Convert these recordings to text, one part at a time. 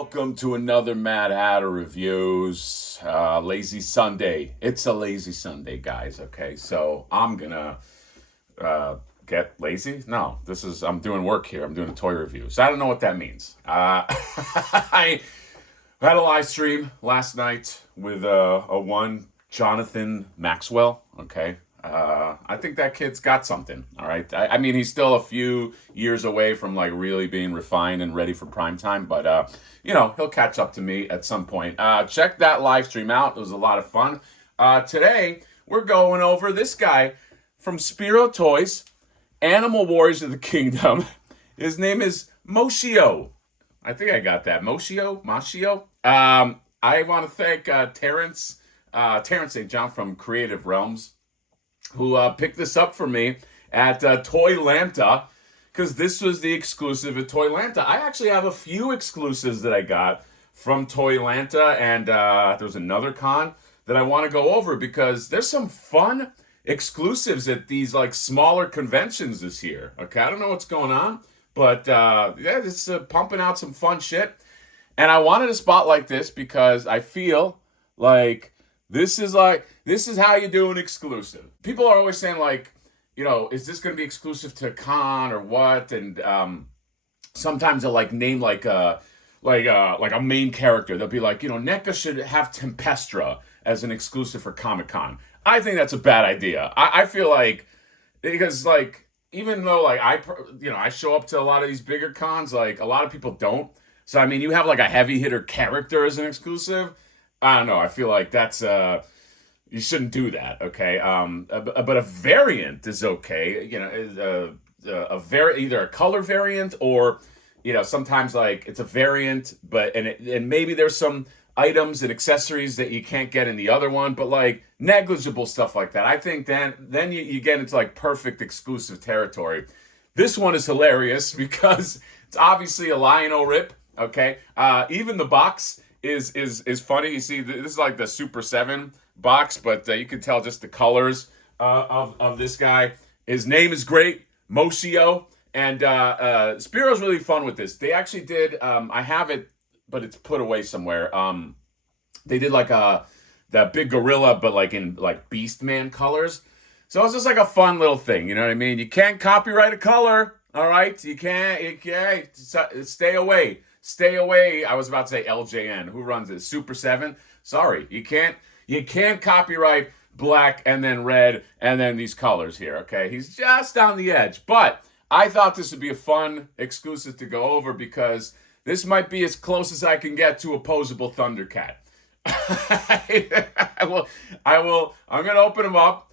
welcome to another Mad Hatter Reviews. Lazy Sunday. It's a lazy Sunday, guys. Okay, so I'm gonna get lazy. No, I'm doing work here. I'm doing a toy review, so I don't know what that means. I had a live stream last night with a one Jonathan Maxwell. Okay, I think that kid's got something. All right. I mean, he's still a few years away from like really being refined and ready for prime time, but he'll catch up to me at some point. Check that live stream out. It was a lot of fun. Today we're going over this guy from Spiro Toys, Animal Warriors of the Kingdom. His name is Moshio. I think I got that. Moshio. I want to thank Terrence St. John from Creative Realms, who picked this up for me at Toylanta, because this was the exclusive at Toylanta. I actually have a few exclusives that I got from Toylanta, and there's another con that I want to go over because there's some fun exclusives at these like smaller conventions this year. Okay, I don't know what's going on, but it's pumping out some fun shit. And I wanted to spotlight this because I feel like this is how you do an exclusive. People are always saying like, is this going to be exclusive to a con or what? And sometimes they'll like name like a main character. They'll be like, NECA should have Tempestra as an exclusive for Comic-Con. I think that's a bad idea. I feel like, because like, even though like I show up to a lot of these bigger cons, like a lot of people don't. So I mean, you have like a heavy hitter character as an exclusive. I don't know. I feel like that's you shouldn't do that. Okay. But a variant is okay. Either a color variant or sometimes like it's a variant, but and maybe there's some items and accessories that you can't get in the other one, but like negligible stuff like that. I think then you get into like perfect exclusive territory. This one is hilarious because it's obviously a Lion-O rip. Okay. Even the box is funny. You see, this is like the Super7 box, but you can tell just the colors of this guy. His name is great, Moshio, and Spiro's really fun with this. They actually did. I have it, but it's put away somewhere. They did like that big gorilla, but like in like Beast Man colors. So it's just like a fun little thing. You know what I mean? You can't copyright a color. All right, you can't. Stay away. Stay away. I was about to say LJN. Who runs it? Super7. Sorry, you can't copyright black and then red and then these colors here. Okay, he's just on the edge. But I thought this would be a fun exclusive to go over because this might be as close as I can get to opposable Thundercat. I'm gonna open him up.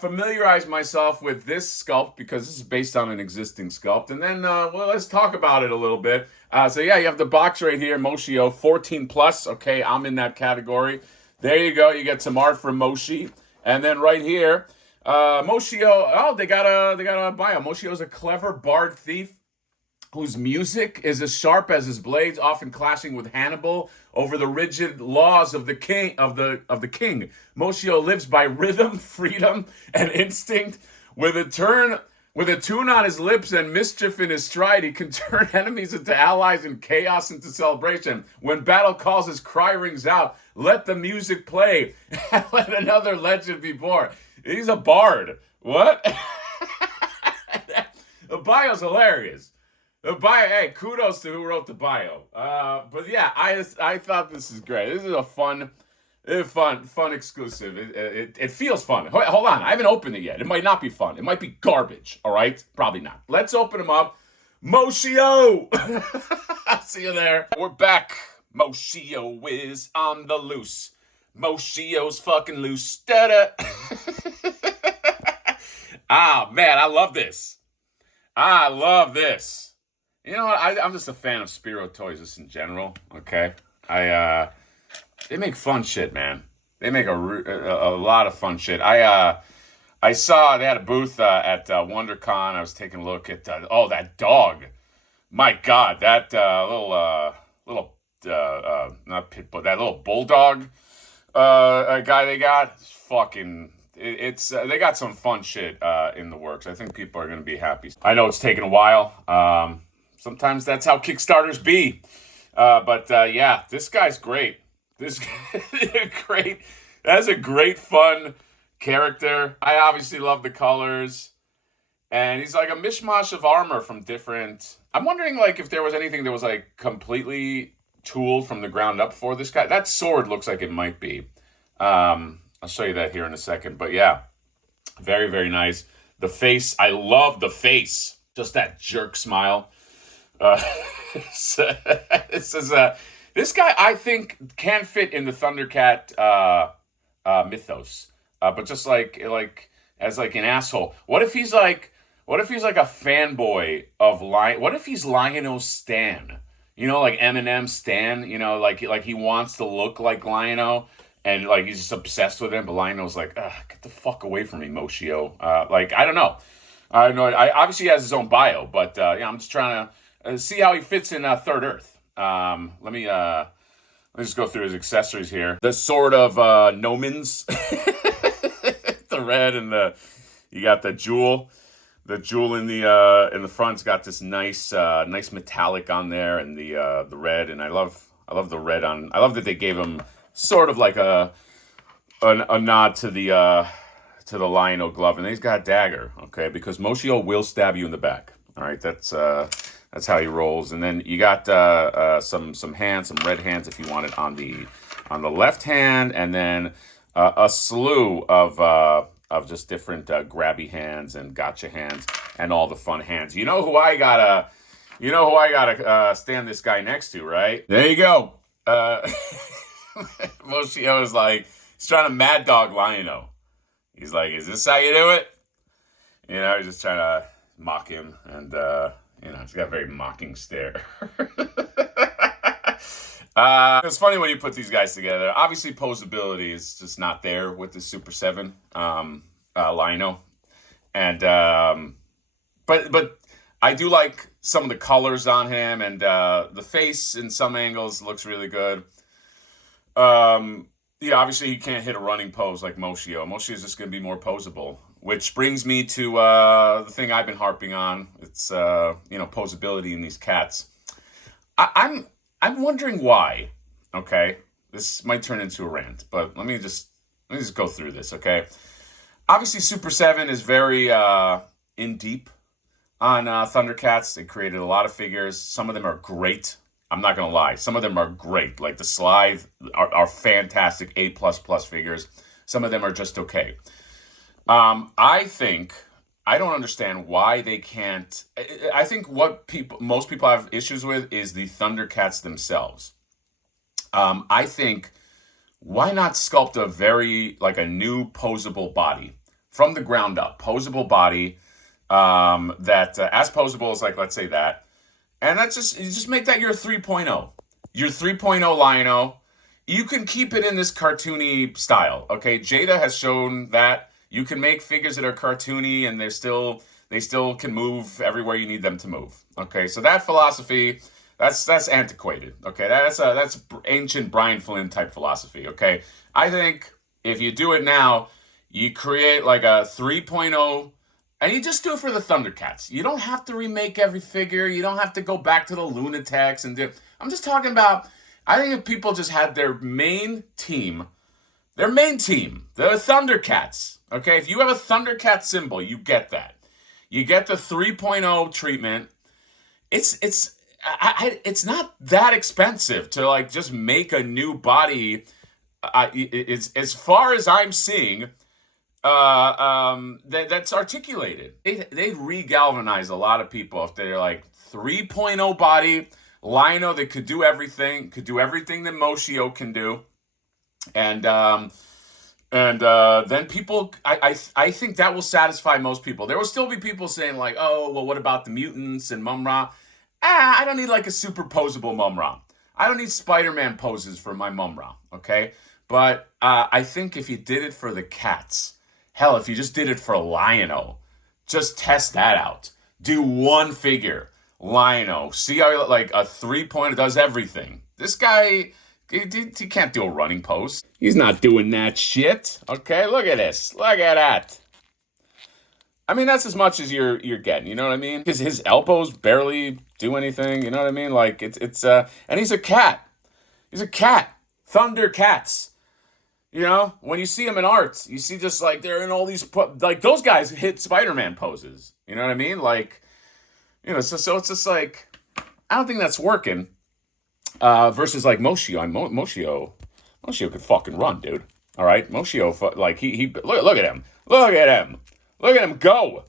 Familiarize myself with this sculpt because this is based on an existing sculpt, and then let's talk about it a little bit. So you have the box right here, Moshio 14 plus. Okay, I'm in that category. There you go. You get some art from Moshi, and then right here, Moshio. Oh, they got a bio. Moshio is a clever bard thief whose music is as sharp as his blades, often clashing with Hannibal over the rigid laws of the king. Moshio lives by rhythm, freedom, and instinct. With a tune on his lips and mischief in his stride, he can turn enemies into allies and chaos into celebration. When battle calls, his cry rings out, "Let the music play, and let another legend be born." He's a bard. What? The bio's hilarious. The bio, hey, kudos to who wrote the bio. But yeah, I thought this is great. This is a fun exclusive. It feels fun. Hold on, I haven't opened it yet. It might not be fun. It might be garbage. All right, probably not. Let's open them up. Moshio. See you there. We're back. Moshio is on the loose. Moshio's fucking loose. Da-da. Ah man, I love this. You know what? I'm just a fan of Spiro Toys just in general. Okay, they make fun shit, man. They make a lot of fun shit. I saw they had a booth at WonderCon. I was taking a look at that dog. My God, that little not pit bull, that little bulldog guy they got. Fucking, they got some fun shit in the works. I think people are gonna be happy. I know it's taken a while. Sometimes that's how Kickstarters be. Yeah, this guy's great. This guy great. That's a great fun character. I obviously love the colors. And he's like a mishmash of armor from different. I'm wondering like if there was anything that was like completely tooled from the ground up for this guy. That sword looks like it might be. I'll show you that here in a second. But yeah, very, very nice. The face, I love the face. Just that jerk smile. Uh, this is this guy I think can fit in the Thundercat mythos, but just like as like an asshole. What if he's like a fanboy of Lion? What if he's Lion-O Stan? You know, like Eminem Stan. You know, like he wants to look like Lion-O, and like he's just obsessed with him. But Lion-O's like, ugh, get the fuck away from me, Moshio. Like I don't know. I don't know. I obviously he has his own bio, but yeah, I'm just trying to see how he fits in Third Earth. Let me just go through his accessories here. The sword of Nomans, the red and you got the jewel. The jewel in the front's got this nice metallic on there, and the red. And I love the red on. I love that they gave him sort of like a nod to the Lion-O glove, and then he's got a dagger. Okay, because Moshio will stab you in the back. All right, that's how he rolls. And then you got some hands, some red hands if you want it on the left hand, and then a slew of just different grabby hands and gotcha hands and all the fun hands. You know who I gotta stand this guy next to, right? There you go. Moshio is like, he's trying to mad dog Lion-O. He's like, is this how you do it? You know, he's just trying to mock him, and you know, he's got a very mocking stare. It's funny when you put these guys together. Obviously, posability is just not there with the Super7 Lion-O, and but I do like some of the colors on him, and the face in some angles looks really good. Yeah, obviously he can't hit a running pose like Moshio. Moshio is just going to be more posable, which brings me to the thing I've been harping on. It's posability in these cats. I'm wondering why. Okay, this might turn into a rant, but let me just go through this. Okay, obviously Super7 is very in deep on Thundercats. They created a lot of figures. Some of them are great. I'm not gonna lie. Some of them are great. Like the Slithe are fantastic, A++ figures. Some of them are just okay. I think I don't understand why they can't. I think what most people have issues with is the Thundercats themselves. I think why not sculpt a new posable body from the ground up, posable body that as posable as like let's say that. And you just make that your 3.0. Your 3.0 Lion-O. You can keep it in this cartoony style. Okay, Jada has shown that you can make figures that are cartoony and they still can move everywhere you need them to move. Okay, so that philosophy, that's antiquated. Okay, that's ancient Brian Flynn type philosophy. Okay, I think if you do it now, you create like a 3.0. And you just do it for the Thundercats. You don't have to remake every figure. You don't have to go back to the Lunatics and do. I'm just talking about. I think if people just had their main team, the Thundercats. Okay, if you have a Thundercat symbol, you get that. You get the 3.0 treatment. It's not that expensive to like just make a new body. It's as far as I'm seeing. That's articulated. They re-galvanize a lot of people if they're like 3.0 body, Lion-O that could do everything that Moshio can do. And then people, I think that will satisfy most people. There will still be people saying like, oh, well, what about the mutants and Mum-Ra? I don't need like a super posable Mum-Ra. I don't need Spider-Man poses for my Mum-Ra, okay? But I think if you did it for the cats, hell, if you just did it for Lion-O, just test that out. Do one figure, Lion-O. See how like a 3-pointer does everything. This guy, he can't do a running pose. He's not doing that shit. Okay, look at this. Look at that. I mean, that's as much as you're getting. You know what I mean? His elbows barely do anything. You know what I mean? Like and he's a cat. He's a cat. Thundercats. You know, when you see him in arts, you see just like they're in all these like those guys hit Spider-Man poses. You know what I mean? Like, so it's just like I don't think that's working. Versus like Moshio. Moshio could fucking run, dude. All right, Moshio, like he look at him, look at him go,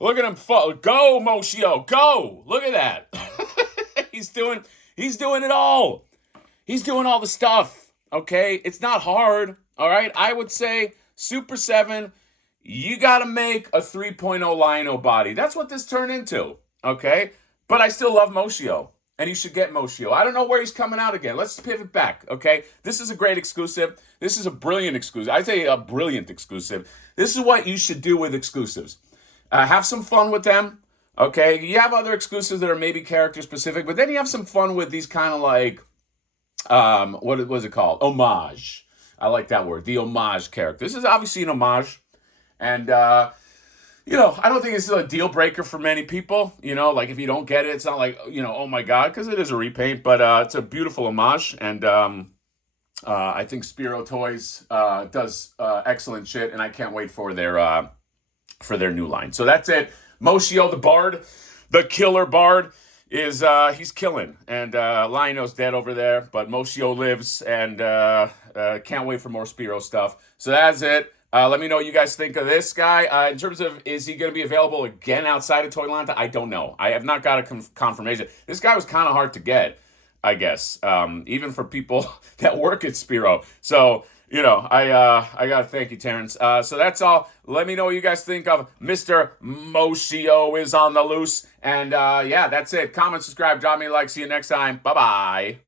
look at him go, Moshio, go, look at that. he's doing it all. He's doing all the stuff. Okay, it's not hard. All right, I would say Super 7. You got to make a 3.0 Lion-O body. That's what this turned into. Okay, but I still love Moshio. And he should get Moshio. I don't know where he's coming out again. Let's pivot back, okay? This is a great exclusive. This is a brilliant exclusive. I'd say a brilliant exclusive. This is what you should do with exclusives. Have some fun with them, okay? You have other exclusives that are maybe character specific, but then you have some fun with these kind of like, what was it called? Homage. I like that word, the homage character. This is obviously an homage. And, I don't think it's a deal breaker for many people. Like if you don't get it, it's not like, oh my God, because it is a repaint, but it's a beautiful homage. And I think Spiro Toys does excellent shit, and I can't wait for their new line. So that's it. Moshio the Bard, the killer Bard, is he's killing. And Lion-O's dead over there, but Moshio lives, and can't wait for more Spiro stuff. So that's it. Let me know what you guys think of this guy. In terms of, is he going to be available again outside of Toylanta? I don't know. I have not got a confirmation. This guy was kind of hard to get, I guess, even for people that work at Spiro. So, I got to thank you, Terrence. So that's all. Let me know what you guys think of Mr. Moshio is on the loose. And, yeah, that's it. Comment, subscribe, drop me a like. See you next time. Bye-bye.